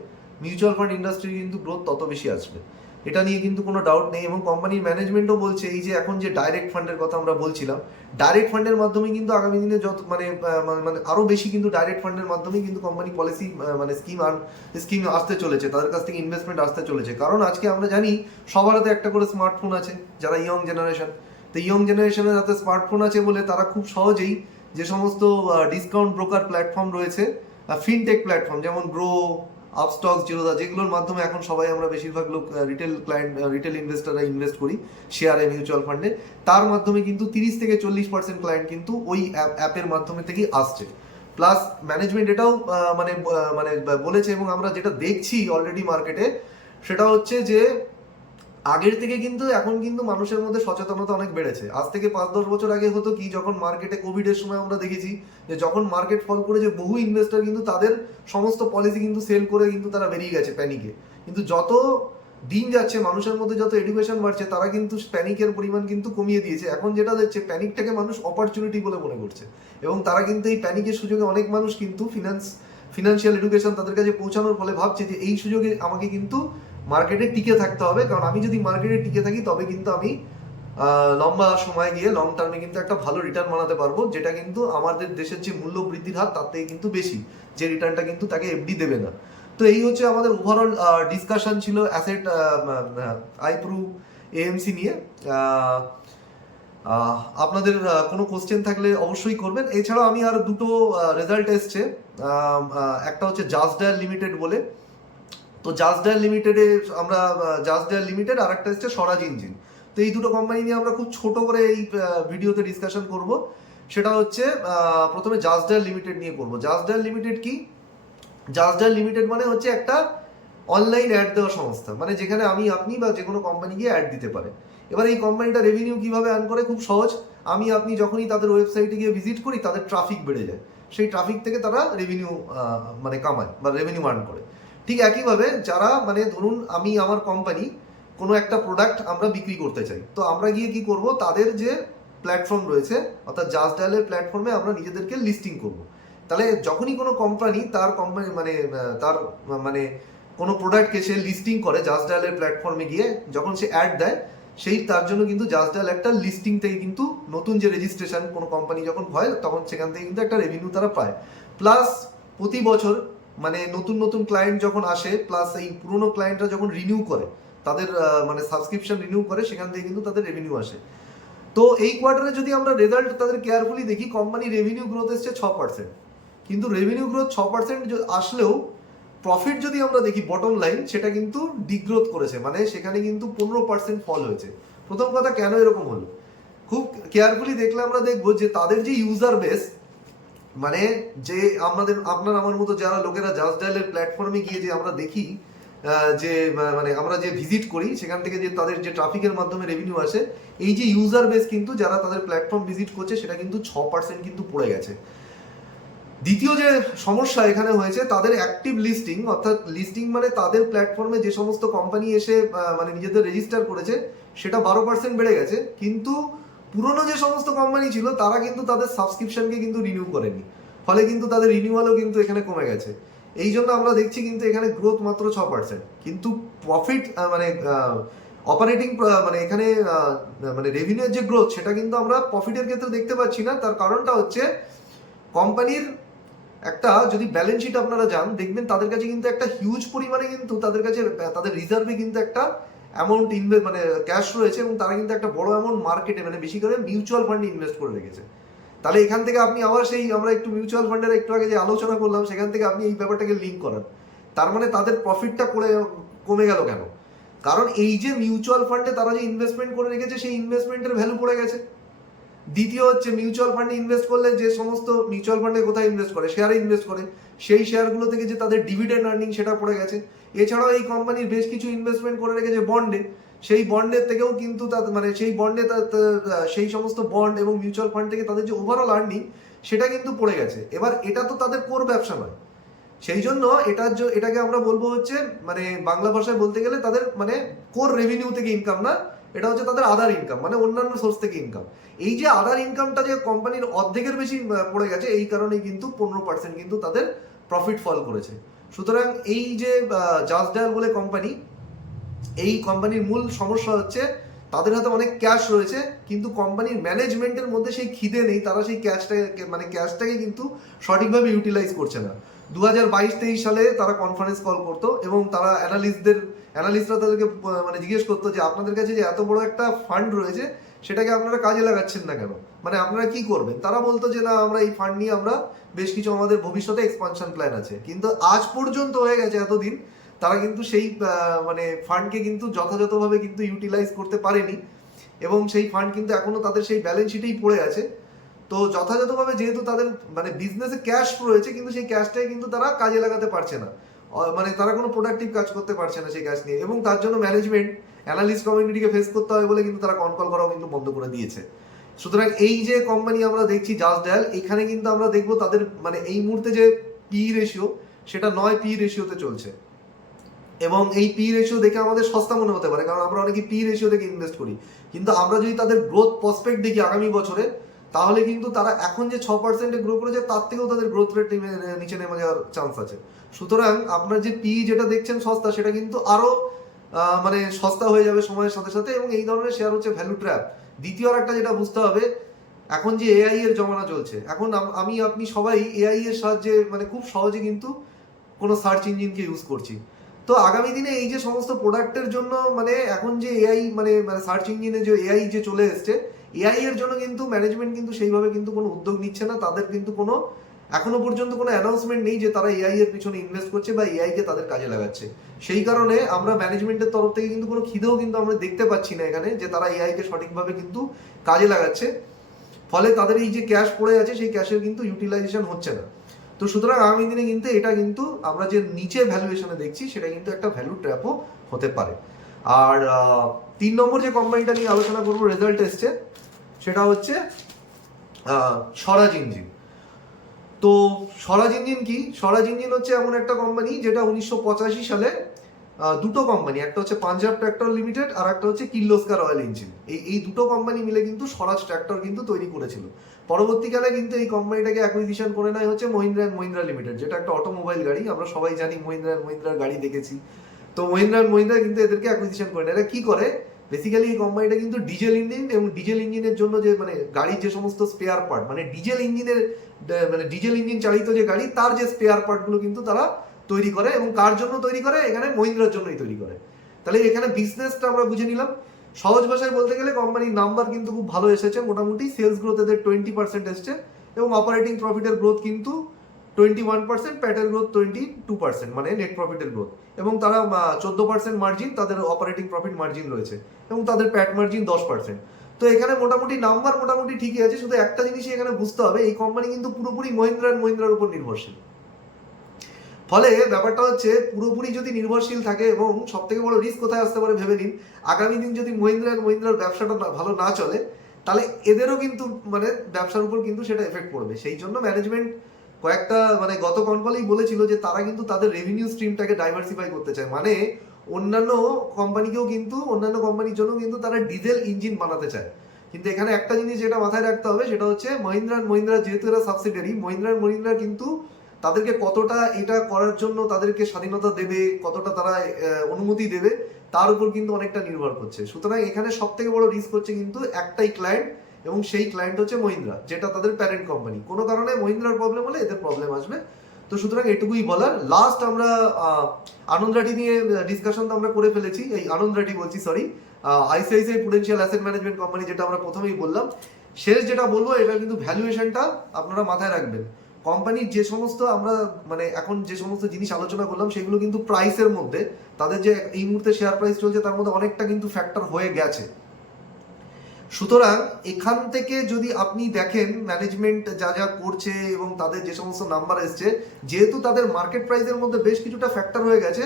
মিউচুয়াল ফান্ড ইন্ডাস্ট্রির কিন্তু গ্রোথ তত বেশি আসবে, এটা নিয়ে কিন্তু কোনো ডাউট নেই। এবং কোম্পানির ম্যানেজমেন্টও বলছে, এই যে এখন যে ডাইরেক্ট ফান্ডের কথা আমরা বলছিলাম, ডাইরেক্ট ফান্ডের মাধ্যমে কিন্তু আগামী দিনে যত মানে আরো বেশি কিন্তু ডাইরেক্ট ফান্ডের মাধ্যমে কিন্তু কোম্পানি পলিসি মানে স্কিম আসতে চলেছে, তাদের কাছ থেকে ইনভেস্টমেন্ট আসতে চলেছে। কারণ আজকে আমরা জানি সবার হাতে একটা করে স্মার্টফোন আছে, যারা ইয়ং জেনারেশন। তো ইয়ং জেনারেশনের হাতে স্মার্টফোন আছে বলে তারা খুব সহজেই যে সমস্ত ডিসকাউন্ট ব্রোকার প্ল্যাটফর্ম রয়েছে, ফিনটেক প্ল্যাটফর্ম যেমন গ্রো, আপস্টক্স, জিরোদা, যেগুলোর মাধ্যমে এখন সবাই আমরা বেশিরভাগ লোক রিটেল ইনভেস্টাররা ইনভেস্ট করি শেয়ারে, মিউচুয়াল ফান্ডে, তার মাধ্যমে কিন্তু 30-40% ক্লায়েন্ট কিন্তু ওই অ্যাপের মাধ্যমে থেকেই আসছে। প্লাস ম্যানেজমেন্ট এটাও মানে বলেছে, এবং আমরা যেটা দেখছি অলরেডি মার্কেটে, সেটা হচ্ছে যে আগের থেকে কিন্তু এখন কিন্তু মানুষের মধ্যে সচেতনতা অনেক বেড়েছে। আজ থেকে 5-10 বছর আগে হতো কি, যখন মার্কেটে কোভিডের সময় আমরা দেখেছি যে যখন মার্কেট ফল করে, যে বহু ইনভেস্টর কিন্তু তাদের সমস্ত পলিসি কিন্তু সেল করে কিন্তু তারা বেরিয়ে গেছে প্যানিকে। কিন্তু যত দিন যাচ্ছে, মানুষের মধ্যে যত এডুকেশন বাড়ছে, তারা কিন্তু প্যানিকের পরিমাণ কিন্তু কমিয়ে দিয়েছে। এখন যেটা দেখছে, প্যানিকটাকে মানুষ অপরচুনিটি বলে মনে করছে, এবং তারা কিন্তু এই প্যানিকের সুযোগে অনেক মানুষ কিন্তু ফিনান্সিয়াল এডুকেশন তাদের কাছে পৌঁছানোর ফলে ভাবছে যে এই সুযোগে আমাকে কিন্তু মার্কেটে টিকে থাকতে হবে, কারণ আমি যদি মার্কেটে টিকে থাকি তবে কিন্তু আমি লম্বা সময় গিয়ে লং টার্মে কিন্তু একটা ভালো রিটার্ন বানাতে পারবো, যেটা কিন্তু আমাদের দেশের যে মূল্য বৃদ্ধির হার তার থেকে কিন্তু বেশি, যে রিটার্নটা কিন্তু তাকে এফডি দেবে না। তো এই হচ্ছে আমাদের ওভারঅল ডিসকাশন ছিল অ্যাসেট আইপ্রুভ এএমসি নিয়ে। আপনাদের কোনো কোশ্চেন থাকলে অবশ্যই করবেন। এছাড়াও আমি আর দুটো রেজাল্ট এসছে, একটা হচ্ছে জাস্ট ডায়াল লিমিটেড বলে, তো জাস্ট ডায়াল লিমিটেডে আমরা জাস্ট ডায়াল লিমিটেড, আর একটা হচ্ছে স্বরাজ ইঞ্জিন। তো এই দুটো কোম্পানি নিয়ে আমরা খুব ছোট করে এই ভিডিওতে ডিসকাশন করব। সেটা হচ্ছে প্রথমে জাস্ট ডায়াল লিমিটেড নিয়ে করব। জাস্ট ডায়াল লিমিটেড কি? জাস্ট ডায়াল লিমিটেড মানে হচ্ছে একটা অনলাইন অ্যাড দেওয়া সংস্থা, মানে যেখানে আপনি বা যে কোনো কোম্পানি গিয়ে অ্যাড দিতে পারে। এবার এই কোম্পানিটা রেভিনিউ কিভাবে আর্ন করে? খুব সহজ। আপনি যখনই তাদের ওয়েবসাইটে গিয়ে ভিজিট করি, তাদের ট্রাফিক বেড়ে যায়, সেই ট্রাফিক থেকে তারা রেভিনিউ মানে কামায় বা রেভিনিউ আর্ন করে। ঠিক একইভাবে যারা মানে ধরুন আমার কোম্পানি কোনো একটা প্রোডাক্ট আমরা বিক্রি করতে চাই, তো আমরা গিয়ে কি করব, তাদের যে প্ল্যাটফর্ম রয়েছে অর্থাৎ জাস্ট ডায়ালের প্ল্যাটফর্মে আমরা নিজেদেরকে লিস্টিং করব। তাহলে যখনই কোনো কোম্পানি তার কোনো প্রোডাক্টকে সে লিস্টিং করে জাস্ট ডায়ালের প্ল্যাটফর্মে গিয়ে, যখন সে অ্যাড দেয়, তার জন্য কিন্তু জাস্ট ডায়াল একটা লিস্টিং থেকে কিন্তু নতুন যে রেজিস্ট্রেশন কোনো কোম্পানি যখন হয়, তখন সেখান থেকে কিন্তু একটা রেভিনিউ তারা পায়। প্লাস প্রতি বছর মানে নতুন নতুন ক্লায়েন্ট যখন আসে, প্লাস এই পুরোনো ক্লায়েন্টরা যখন রিনিউ করে, তাদের সাবস্ক্রিপশন রিনিউ করে, সেখান থেকে কিন্তু তাদের রেভিনিউ আসে। তো এই কোয়ার্টারে যদি আমরা রেজাল্ট তাদের কেয়ারফুলি দেখি, কোম্পানি রেভিনিউ গ্রোথ এসছে 6%, কিন্তু রেভিনিউ গ্রোথ 6% আসলেও প্রফিট যদি আমরা দেখি বটম লাইন, সেটা কিন্তু ডিগ্রোথ করেছে, মানে সেখানে কিন্তু 15% ফল হয়েছে। প্রথম কথা, কেন এরকম হলো? খুব কেয়ারফুলি দেখলে আমরা দেখবো যে তাদের যে ইউজার বেস, মানে যে আপনার আমার মতো যারা লোকেরা জাস্ট ডায়ালের প্ল্যাটফর্মে গিয়ে যে আমরা দেখি যে মানে আমরা যে ভিজিট করি, সেখান থেকে যে তাদের যে ট্রাফিকের মাধ্যমে রেভিনিউ আসে, এই যে ইউজার বেস কিন্তু যারা তাদের প্ল্যাটফর্ম ভিজিট করছে, সেটা কিন্তু 6% কিন্তু পড়ে গেছে। দ্বিতীয় যে সমস্যা এখানে হয়েছে, তাদের অ্যাক্টিভ লিস্টিং, অর্থাৎ লিস্টিং মানে তাদের প্ল্যাটফর্মে যে সমস্ত কোম্পানি এসে মানে নিজেদের রেজিস্টার করেছে, সেটা 12% বেড়ে গেছে, কিন্তু পুরনো যে সমস্ত কোম্পানি ছিল তারা কিন্তু তাদের সাবস্ক্রিপশনকে কিন্তু রিনিউ করেনি, ফলে কিন্তু তাদের রিনিউয়ালও কিন্তু এখানে কমে গেছে। এই জন্য আমরা দেখছি কিন্তু এখানে গ্রোথ মাত্র 6%, কিন্তু প্রফিট মানে অপারেটিং মানে এখানে মানে রেভিনিউর যে গ্রোথ, সেটা কিন্তু আমরা প্রফিটের ক্ষেত্রে দেখতে পাচ্ছি না। তার কারণটা হচ্ছে কোম্পানির একটা যদি ব্যালেন্স শিট আপনারা যান, দেখবেন তাদের কাছে কিন্তু একটা হিউজ পরিমাণে কিন্তু তাদের কাছে তাদের রিজার্ভে কিন্তু একটা অ্যামাউন্ট মানে ক্যাশ রয়েছে, এবং তারা কিন্তু একটা বড় অ্যামাউন্ট মার্কেটে মানে বেশি করে মিউচুয়াল ফান্ডে ইনভেস্ট করে রেখেছে। তাহলে এখান থেকে আপনি আবার আমরা একটু মিউচুয়াল ফান্ডের একটু আগে যে আলোচনা করলাম, সেখান থেকে আপনি এই ব্যাপারটাকে লিঙ্ক করান। তার মানে তাদের প্রফিটটা কমে গেল কেন? কারণ এই যে মিউচুয়াল ফান্ডে তারা যে ইনভেস্টমেন্ট করে রেখেছে, সেই ইনভেস্টমেন্টের ভ্যালু পড়ে গেছে। দ্বিতীয় হচ্ছে, মিউচুয়াল ফান্ডে ইনভেস্ট করলে যে সমস্ত মিউচুয়াল ফান্ডে কোথায় ইনভেস্ট করে, শেয়ারে ইনভেস্ট করে, সেই শেয়ারগুলো থেকে যে তাদের ডিভিডেন্ড আর্নিং, সেটা পড়ে গেছে। এছাড়াও এই কোম্পানির বেশ কিছু ইনভেস্টমেন্ট করে রেখেছে বন্ডে, সেই বন্ডের থেকেও কিন্তু মানে সেই বন্ডে সেই সমস্ত বন্ড এবং মিউচুয়াল ফান্ড থেকে তাদের যে ওভারঅল আর্নিং, সেটা কিন্তু পড়ে গেছে। এবার এটা তো তাদের কোর ব্যবসা নয়, সেই জন্য এটাকে আমরা বলবো হচ্ছে মানে বাংলা ভাষায় বলতে গেলে তাদের মানে কোর রেভিনিউ থেকে ইনকাম না, এটা হচ্ছে তাদের আদার ইনকাম, মানে অন্যান্য সোর্স থেকে ইনকাম। এই যে আদার ইনকামটা যে কোম্পানির অর্ধেকের বেশি পড়ে গেছে, এই কারণেই কিন্তু 15% কিন্তু তাদের প্রফিট ফল করেছে। সুতরাং এই যে জাস্ট ডায়াল বলে কোম্পানি, এই কোম্পানির মূল সমস্যা হচ্ছে তাদের হাতে অনেক ক্যাশ রয়েছে, কিন্তু কোম্পানির ম্যানেজমেন্টের মধ্যে সেই খিদে নেই, তারা সেই ক্যাশটাকে কিন্তু সঠিকভাবে ইউটিলাইজ করছে না। 2022-23 সালে তারা কনফারেন্স কল করতো এবং তারা অ্যানালিস্টরা তাদেরকে মানে জিজ্ঞেস করতো যে আপনাদের কাছে যে এত বড় একটা ফান্ড রয়েছে সেটাকে আপনারা কাজে লাগাচ্ছেন না কেন, মানে আপনারা কি করবেন? তারা বলতো যে না, আমরা এই ফান্ড নিয়ে আমরা বেশ কিছু আমাদের ভবিষ্যতে এক্সপানশন প্ল্যান আছে। কিন্তু আজ পর্যন্ত হয়ে গেছে এতদিন, তারা কিন্তু সেই মানে ফান্ডকে কিন্তু যথাযথভাবে কিন্তু ইউটিলাইজ করতে পারেনি এবং সেই ফান্ড কিন্তু এখনো তাদের সেই ব্যালেন্স শিটেই পড়ে আছে। তো যথাযথভাবে যেহেতু তাদের মানে বিজনেসে ক্যাশ রয়েছে, কিন্তু সেই ক্যাশটাই কিন্তু তারা কাজে লাগাতে পারছে না, মানে তারা কোনো প্রোডাক্টিভ কাজ করতে পারছে না সেই ক্যাশ নিয়ে, এবং তার জন্য ম্যানেজমেন্ট অ্যানালিস্ট কমিউনিটিকে ফেস করতে হয় বলে কিন্তু তারা কল করাও কিন্তু বন্ধ করে দিয়েছে। সুতরাং এই যে কোম্পানি আমরা দেখছি জাস্ট ডায়াল, এখানে কিন্তু আমরা দেখবো তাদের মানে এই মুহূর্তে যে পি রেশিও সেটা 9 পি রেশিওতে চলছে, এবং এই পি রেশিও দেখে আমাদের সস্তা মনে হতে পারে কারণ আমরা অনেকে পি রেশিও দেখে ইনভেস্ট করি, কিন্তু আমরা যদি তাদের গ্রোথ প্রসপেক্ট দেখি আগামী বছরে, তাহলে কিন্তু তারা এখন যে 6% গ্রো করেছে তার থেকেও তাদের গ্রোথ রেট নিচে নেমে যাওয়ার চান্স আছে। সুতরাং আপনার যে পি যেটা দেখছেন সস্তা, সেটা কিন্তু আরো মানে সস্তা হয়ে যাবে সময়ের সাথে সাথে, এবং এই ধরনের শেয়ার হচ্ছে ভ্যালু ট্র্যাপ। দ্বিতীয় আর একটা যেটা বুঝতে হবে, এখন যে এআই এর জমানা চলছে, এখন আমি আপনি সবাই এআই এর সাহায্যে মানে খুব সহজে কিন্তু কোনো সার্চ ইঞ্জিনকে ইউজ করছি। তো আগামী দিনে এই যে সমস্ত প্রোডাক্টের জন্য মানে এখন যে এআই মানে সার্চ ইঞ্জিনে যে এআই যে চলে এসছে, এআই এর জন্য কিন্তু ম্যানেজমেন্ট কিন্তু সেইভাবে কিন্তু কোনো উদ্যোগ নিচ্ছে না, তাদের কিন্তু কোনো এখনো পর্যন্ত কোনো অ্যানাউন্সমেন্ট নেই যে তারা এআই এর পিছনে ইনভেস্ট করছে বা এআই কে তাদের কাজে লাগাচ্ছে। সেই কারণে আমরা ম্যানেজমেন্টের তরফ থেকে কিন্তু কোনো খিদেও কিন্তু আমরা দেখতে পাচ্ছি না এখানে যে তারা এআই কে সঠিকভাবে কিন্তু কাজে লাগাচ্ছে, ফলে তাদের এই যে ক্যাশ পড়ে আছে সেই ক্যাশের কিন্তু ইউটিলাইজেশন হচ্ছে না। তো সুতরাং আগামী দিনে কিন্তু এটা কিন্তু আমরা যে নিচে ভ্যালুয়েশনে দেখছি সেটা কিন্তু একটা ভ্যালু ট্র্যাপও হতে পারে। আর 3 নম্বর যে কোম্পানিটা নিয়ে আলোচনা করবো রেজাল্ট এসছে, সেটা হচ্ছে স্বরাজ ইঞ্জিন। তো স্বরাজ ইঞ্জিন কি? স্বরাজ ইঞ্জিন হচ্ছে এমন একটা কোম্পানি যেটা 1985 সালে দুটো কোম্পানি, একটা হচ্ছে পাঞ্জাব ট্র্যাক্টর লিমিটেড আর একটা হচ্ছে কির্লোস্কার অয়েল ইঞ্জিন, এই দুটো কোম্পানি মিলে কিন্তু স্বরাজ ট্র্যাক্টর কিন্তু তৈরি করেছিল। পরবর্তীকালে কিন্তু এই কোম্পানিটাকে অ্যাকুইজিশন করে নেয় হচ্ছে মহিন্দ্রা অ্যান্ড মহিন্দ্রা লিমিটেড, যেটা একটা অটোমোবাইল গাড়ি, আমরা সবাই জানি মহিন্দ্রা অ্যান্ড মহিন্দ্রার গাড়ি দেখেছি। তো মহিন্দ্রা অ্যান্ড মহিন্দ্রা কিন্তু এদেরকে অ্যাকুইজিশন করে নেয়। এরা কি করে, বেসিক্যালি এই কোম্পানিটা কিন্তু ডিজেল ইঞ্জিন এবং ডিজেল ইঞ্জিনের জন্য যে মানে গাড়ির যে সমস্ত স্পেয়ার পার্ট, মানে ডিজেল ইঞ্জিনের মানে ডিজেল ইঞ্জিন চালিত যে গাড়ি তার যে স্পেয়ার পার্টগুলো কিন্তু তারা তৈরি করে, এবং কার জন্য তৈরি করে, এখানে মহিন্দ্রার জন্যই তৈরি করে। তাহলে এখানে বিজনেসটা আমরা বুঝে নিলাম। সহজ ভাষায় বলতে গেলে কোম্পানির নাম্বার কিন্তু খুব ভালো এসেছে, মোটামুটি সেলস গ্রোথ এদের 20% এসছে, এবং অপারেটিং প্রফিটের গ্রোথ কিন্তু 21%, প্যাটের গ্রোথ 22%, মানে নেট প্রফিটের গ্রোথ, এবং তারা 14% মার্জিন তাদের অপারেটিং প্রফিট মার্জিন রয়েছে, এবং তাদের প্যাট মার্জিন 10%। তো এখানে মোটামুটি নাম্বার মোটামুটি ঠিকই আছে, শুধু একটা জিনিসই এখানে বুঝতে হবে, এই কোম্পানি কিন্তু পুরোপুরি মহিন্দ্রার উপর নির্ভরশীল। ফলে ব্যাপারটা হচ্ছে পুরোপুরি যদি নির্ভরশীল থাকে, এবং সব থেকে বড় রিস্ক কোথায় আসতে পারে ভেবে নিন, আগামী দিন যদি মহিন্দ্রার ব্যবসাটা ভালো না চলে, তাহলে এদেরও কিন্তু মানে ব্যবসার উপর কিন্তু সেটা এফেক্ট পড়বে। সেই জন্য ম্যানেজমেন্ট কয়েকটা মানে গত কনকলেই বলেছিল যে তারা কিন্তু তাদের রেভিনিউ স্ট্রিমটাকে ডাইভার্সিফাই করতে চায়, মানে অন্যান্য কোম্পানিকেও কিন্তু অন্যান্য কোম্পানির জন্য কিন্তু তারা ডিজেল ইঞ্জিন বানাতে চায়। কিন্তু এখানে একটা জিনিস যেটা মাথায় রাখতে হবে, সেটা হচ্ছে মহিন্দ্রা যেহেতু এরা সাবসিডিয়ারি, মহিন্দ্রা কিন্তু তাদেরকে কতটা এটা করার জন্য তাদেরকে স্বাধীনতা দেবে, কতটা তারা অনুমতি দেবে, তার উপর কিন্তু অনেকটা নির্ভর করছে। সুতরাং এখানে সব থেকে বড় রিস্ক হচ্ছে কিন্তু একটাই ক্লায়েন্ট, এবং সেই ক্লায়েন্ট হচ্ছে মহিন্দ্রা, যেটা তাদের প্যারেন্ট কোম্পানি। কোনো কারণে মহিন্দ্রার প্রবলেম হলে এদের প্রবলেম আসবে। তো সুতরাং এটুকুই বলার। লাস্ট আমরা আনন্দ রাঠি নিয়ে ডিসকাশন তো আমরা করে ফেলেছি, এই আনন্দ রাঠি বলছি sorry, ICICI Prudential asset management company, যেটা আমরা প্রথমেই বললাম। শেষ যেটা বলবো, এটা কিন্তু ভ্যালুয়েশনটা আপনারা মাথায় রাখবেন। কোম্পানির যে সমস্ত আমরা মানে এখন যে সমস্ত জিনিস আলোচনা করলাম, সেগুলো কিন্তু প্রাইসের মধ্যে, তাদের যে এই মুহূর্তে শেয়ার প্রাইস চলছে তার মধ্যে অনেকটা কিন্তু ফ্যাক্টর হয়ে গেছে। সুতরাং এখান থেকে যদি আপনি দেখেন ম্যানেজমেন্ট যা যা করছে এবং তাদের যে সমস্ত নাম্বার এসছে, যেহেতু তাদের মার্কেট প্রাইসের মধ্যে বেশ কিছুটা ফ্যাক্টর হয়ে গেছে,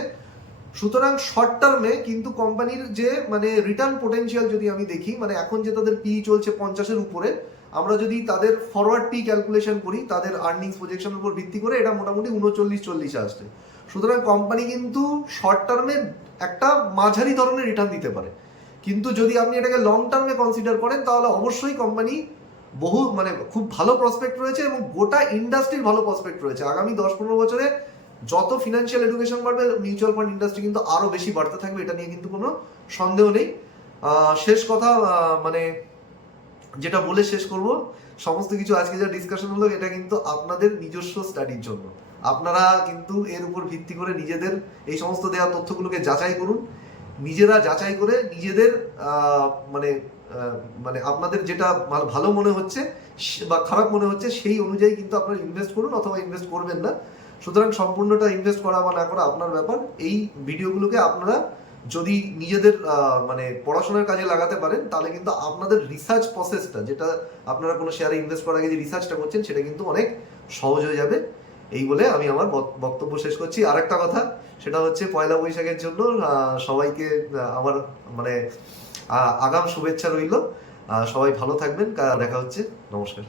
সুতরাং শর্ট টার্মে কিন্তু কোম্পানির যে মানে রিটার্ন পোটেনশিয়াল যদি আমি দেখি, মানে এখন যে তাদের পি চলছে 50-এর উপরে, আমরা যদি তাদের ফরওয়ার্ড পি ক্যালকুলেশন করি তাদের আর্নিংস প্রজেকশনের উপর ভিত্তি করে, এটা মোটামুটি 39-40 আসছে। সুতরাং কোম্পানি কিন্তু শর্ট টার্মে একটা মাঝারি ধরনের রিটার্ন দিতে পারে, কিন্তু যদি আপনি এটাকে লং টার্মে কনসিডার করেন, তাহলে অবশ্যই কোম্পানি বহু মানে খুব ভালো প্রসপেক্ট রয়েছে, এবং গোটা ইন্ডাস্ট্রির ভালো প্রসপেক্ট রয়েছে। আগামী 10-15 বছরে যত ফিনান্সিয়াল এডুকেশন বাড়বে, মিউচুয়াল ফান্ড ইন্ডাস্ট্রি কিন্তু আরো বেশি বাড়তে থাকবে, এটা নিয়ে কিন্তু কোনো সন্দেহ নেই। শেষ কথা মানে যেটা বলে শেষ করব, সমস্ত কিছু আজকে যা ডিসকাশন হলো, এটা কিন্তু আপনাদের নিজস্ব স্টাডির জন্য। আপনারা কিন্তু এর উপর ভিত্তি করে নিজেদের এই সমস্ত দেওয়া তথ্যগুলোকে যাচাই করুন, নিজেরা যাচাই করে নিজেদের মানে মানে আপনাদের যেটা ভালো মনে হচ্ছে বা খারাপ মনে হচ্ছে সেই অনুযায়ী কিন্তু আপনারা ইনভেস্ট করুন অথবা ইনভেস্ট করবেন না। সুতরাং সম্পূর্ণটা ইনভেস্ট করা বা না করা আপনার ব্যাপার। এই ভিডিওগুলোকে আপনারা যদি নিজেদের মানে পড়াশোনার কাজে লাগাতে পারেন তাহলে কিন্তু আপনাদের রিসার্চ প্রসেসটা, যেটা আপনারা কোনো শেয়ারে ইনভেস্ট করার আগে যে রিসার্চটা করছেন, সেটা কিন্তু অনেক সহজ হয়ে যাবে। এই বলে আমি আমার বক্তব্য শেষ করছি। আর একটা কথা, সেটা হচ্ছে পয়লা বৈশাখের জন্য সবাইকে আমার মানে আগাম শুভেচ্ছা রইল। সবাই ভালো থাকবেন, দেখা হচ্ছে, নমস্কার।